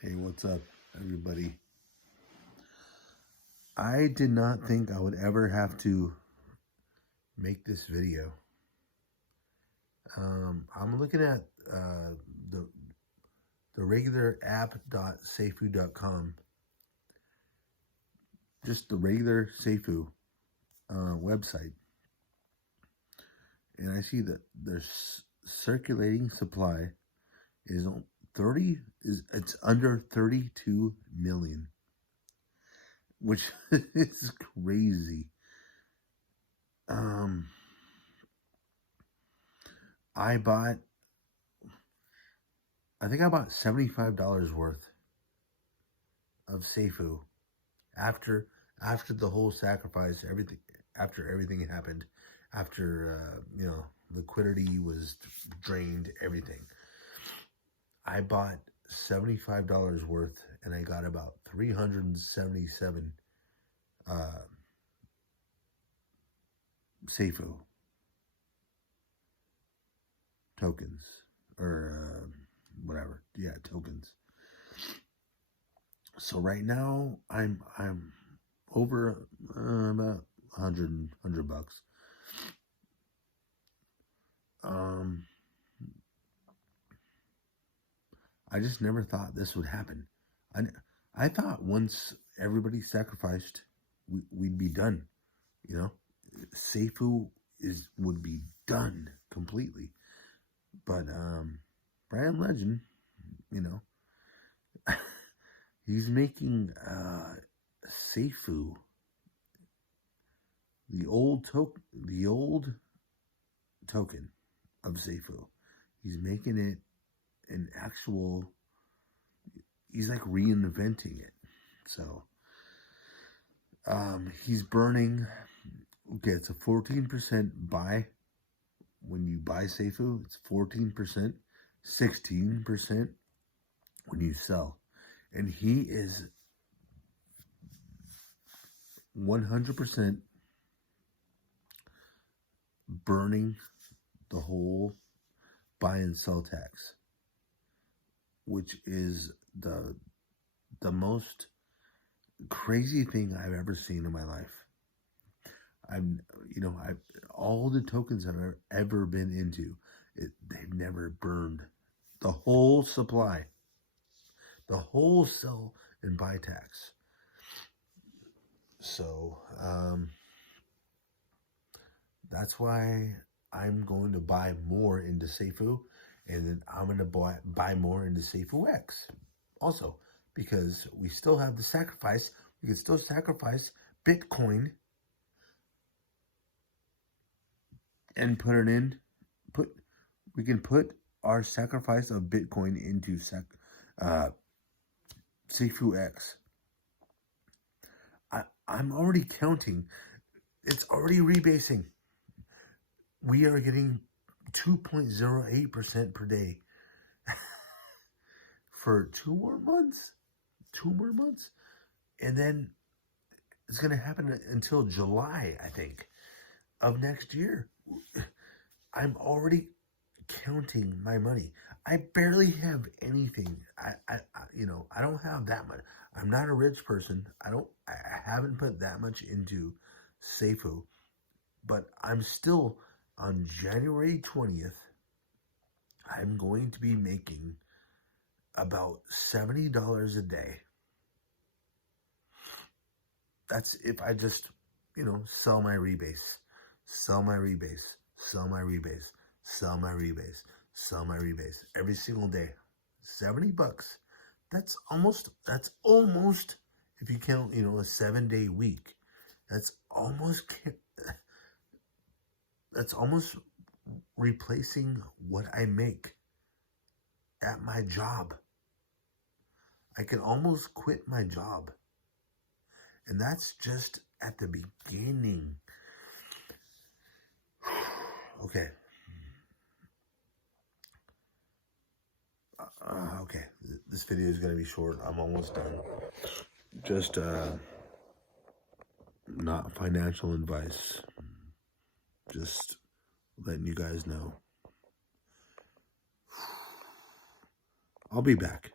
Hey, what's up, everybody? I did not think I would ever have to make this video. I'm looking at the regular app.safuu.com, just the regular Safuu website, and I see that their circulating supply is it's under 32 million, which is crazy. I think I bought $75 worth of Safuu after the whole sacrifice, after everything happened, after liquidity was drained, everything. I bought $75 worth, and I got about 377 Safuu tokens, or whatever. Yeah, tokens. So right now I'm over about 100 bucks. I just never thought this would happen. I thought once everybody sacrificed, we'd be done. You know, Safuu would be done completely. But Brian Legend, you know, he's making Safuu, the old token of Safuu. He's making it an actual. He's like reinventing it. So he's burning. Okay, it's a 14% buy. When you buy Safuu, it's 14%, 16% when you sell. And he is 100% burning the whole buy and sell tax, which is the most crazy thing I've ever seen in my life. All the tokens I've ever been into, they've never burned the whole supply, the whole sell and buy tax. So that's why I'm going to buy more into Safuu, and then I'm going to buy more into SafuuX also, because we still have the sacrifice. We can still sacrifice Bitcoin and put it in. We can put our sacrifice of Bitcoin into SafuuX. I'm already counting. It's already rebasing. We are getting 2.08% per day for 2 more months. 2 more months. And then it's going to happen until July, I think, of next year. I'm already counting my money. I barely have anything. I don't have that much. I'm not a rich person. I haven't put that much into Safuu, but I'm still, on January 20th, I'm going to be making about $70 a day. That's if I just, sell my rebase, sell my rebase, sell my rebase, sell my rebase, sell my rebase every single day. $70. That's almost, if you count, a 7-day week, that's almost replacing what I make at my job. I can almost quit my job. And that's just at the beginning. Okay. Okay. This video is going to be short. I'm almost done. Just not financial advice. Just letting you guys know. I'll be back.